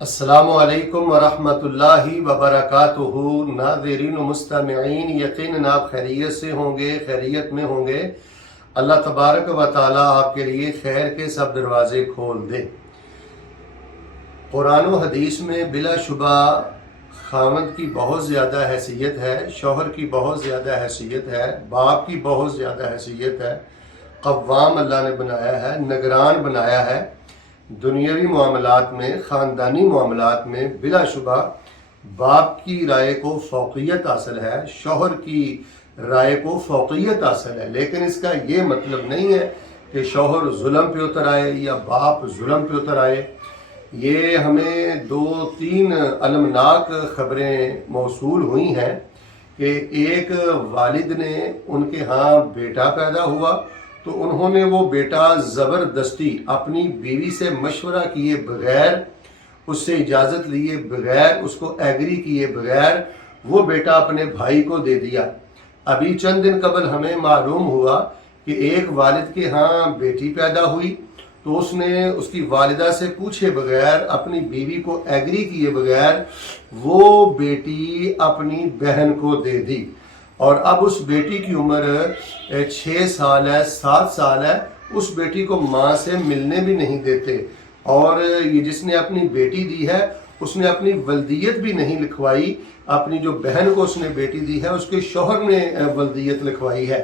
السلام علیکم ورحمۃ اللہ وبرکاتہ۔ ناظرین و مستمعین، یقیناً آپ خیریت سے ہوں گے، خیریت میں ہوں گے۔ اللہ تبارک و تعالیٰ آپ کے لیے خیر کے سب دروازے کھول دے۔ قرآن و حدیث میں بلا شبہ خاوند کی بہت زیادہ حیثیت ہے، شوہر کی بہت زیادہ حیثیت ہے، باپ کی بہت زیادہ حیثیت ہے۔ قوام اللہ نے بنایا ہے، نگران بنایا ہے۔ دنیاوی معاملات میں، خاندانی معاملات میں بلا شبہ باپ کی رائے کو فوقیت حاصل ہے، شوہر کی رائے کو فوقیت حاصل ہے، لیکن اس کا یہ مطلب نہیں ہے کہ شوہر ظلم پہ اتر آئے یا باپ ظلم پہ اتر آئے۔ یہ ہمیں 2-3 المناک خبریں موصول ہوئی ہیں کہ ایک والد نے ان کے ہاں بیٹا پیدا ہوا تو انہوں نے وہ بیٹا زبردستی اپنی بیوی سے مشورہ کیے بغیر، اس سے اجازت لیے بغیر، اس کو ایگری کیے بغیر وہ بیٹا اپنے بھائی کو دے دیا۔ ابھی چند دن قبل ہمیں معلوم ہوا کہ ایک والد کے ہاں بیٹی پیدا ہوئی تو اس نے اس کی والدہ سے پوچھے بغیر، اپنی بیوی کو ایگری کیے بغیر وہ بیٹی اپنی بہن کو دے دی، اور اب اس بیٹی کی عمر 6 سال ہے، 7 سال ہے، اس بیٹی کو ماں سے ملنے بھی نہیں دیتے۔ اور یہ جس نے اپنی بیٹی دی ہے اس نے اپنی ولدیت بھی نہیں لکھوائی، اپنی جو بہن کو اس نے بیٹی دی ہے اس کے شوہر نے ولدیت لکھوائی ہے۔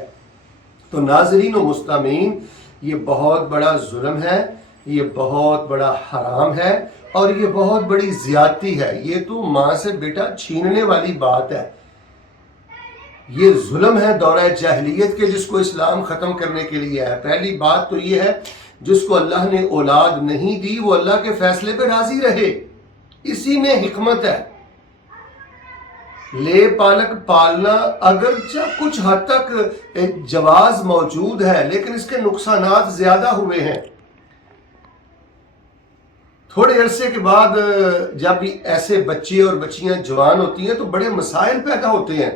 تو ناظرین و مستمعین، یہ بہت بڑا ظلم ہے، یہ بہت بڑا حرام ہے، اور یہ بہت بڑی زیادتی ہے۔ یہ تو ماں سے بیٹا چھیننے والی بات ہے، یہ ظلم ہے دورہ جاہلیت کے، جس کو اسلام ختم کرنے کے لیے ہے۔ پہلی بات تو یہ ہے، جس کو اللہ نے اولاد نہیں دی وہ اللہ کے فیصلے پہ راضی رہے، اسی میں حکمت ہے۔ لے پالک پالنا اگرچہ کچھ حد تک جواز موجود ہے، لیکن اس کے نقصانات زیادہ ہوئے ہیں۔ تھوڑے عرصے کے بعد جب ایسے بچے اور بچیاں جوان ہوتی ہیں تو بڑے مسائل پیدا ہوتے ہیں،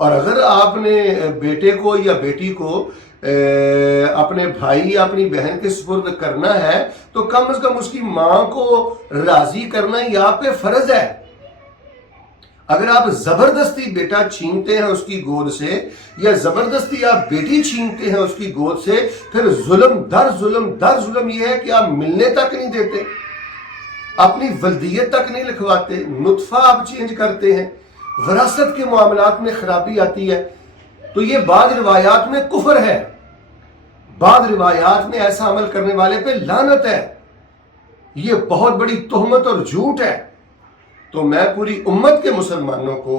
اور اگر آپ نے بیٹے کو یا بیٹی کو اپنے بھائی یا اپنی بہن کے سپرد کرنا ہے تو کم از کم اس کی ماں کو راضی کرنا یہ آپ پہ فرض ہے۔ اگر آپ زبردستی بیٹا چھینتے ہیں اس کی گود سے، یا زبردستی آپ بیٹی چھینتے ہیں اس کی گود سے، پھر ظلم در ظلم در ظلم یہ ہے کہ آپ ملنے تک نہیں دیتے، اپنی ولدیت تک نہیں لکھواتے، نطفہ آپ چینج کرتے ہیں، وراثت کے معاملات میں خرابی آتی ہے۔ تو یہ بعض روایات میں کفر ہے، بعض روایات میں ایسا عمل کرنے والے پہ لعنت ہے، یہ بہت بڑی تہمت اور جھوٹ ہے۔ تو میں پوری امت کے مسلمانوں کو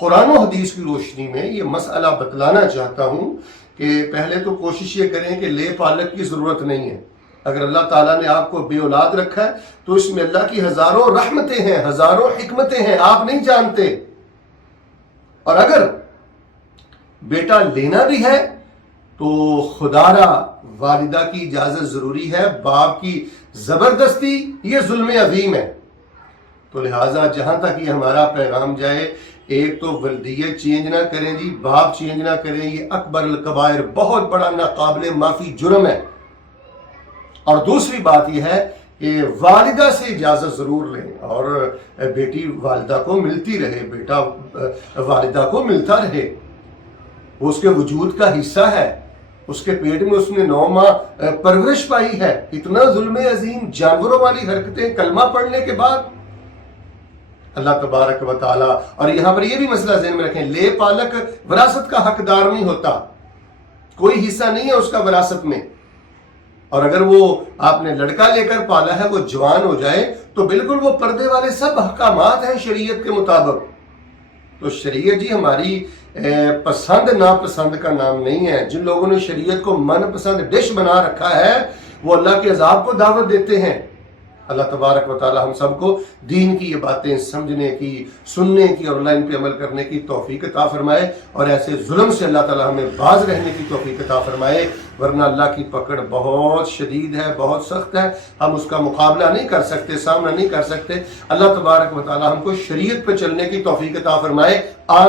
قرآن و حدیث کی روشنی میں یہ مسئلہ بتلانا چاہتا ہوں کہ پہلے تو کوشش یہ کریں کہ لے پالک کی ضرورت نہیں ہے۔ اگر اللہ تعالیٰ نے آپ کو بے اولاد رکھا ہے تو اس میں اللہ کی ہزاروں رحمتیں ہیں، ہزاروں حکمتیں ہیں، آپ نہیں جانتے۔ اور اگر بیٹا لینا بھی ہے تو خدارا والدہ کی اجازت ضروری ہے، باپ کی زبردستی یہ ظلم عظیم ہے۔ تو لہٰذا جہاں تک یہ ہمارا پیغام جائے، ایک تو ولدیت چینج نہ کریں جی، باپ چینج نہ کریں، یہ اکبر الکبائر، بہت بڑا ناقابل معافی جرم ہے۔ اور دوسری بات یہ ہے کہ والدہ سے اجازت ضرور لیں، اور بیٹی والدہ کو ملتی رہے، بیٹا والدہ کو ملتا رہے، وہ اس کے وجود کا حصہ ہے، اس کے پیٹ میں اس نے 9 ماہ پرورش پائی ہے۔ اتنا ظلم عظیم، جانوروں والی حرکتیں کلمہ پڑھنے کے بعد، اللہ تبارک و تعالیٰ۔ اور یہاں پر یہ بھی مسئلہ ذہن میں رکھیں، لے پالک وراثت کا حقدار نہیں ہوتا، کوئی حصہ نہیں ہے اس کا وراثت میں۔ اور اگر وہ آپ نے لڑکا لے کر پالا ہے، وہ جوان ہو جائے تو بالکل وہ پردے والے سب احکامات ہیں شریعت کے مطابق۔ تو شریعت جی ہماری پسند ناپسند کا نام نہیں ہے۔ جن لوگوں نے شریعت کو من پسند ڈش بنا رکھا ہے وہ اللہ کے عذاب کو دعوت دیتے ہیں۔ اللہ تبارک و تعالی ہم سب کو دین کی یہ باتیں سمجھنے کی، سننے کی اور اللہ ان پہ عمل کرنے کی توفیق عطا فرمائے، اور ایسے ظلم سے اللہ تعالی ہمیں باز رہنے کی توفیق عطا فرمائے، ورنہ اللہ کی پکڑ بہت شدید ہے، بہت سخت ہے، ہم اس کا مقابلہ نہیں کر سکتے، سامنا نہیں کر سکتے۔ اللہ تبارک و تعالی ہم کو شریعت پہ چلنے کی توفیق عطا فرمائے، آمین۔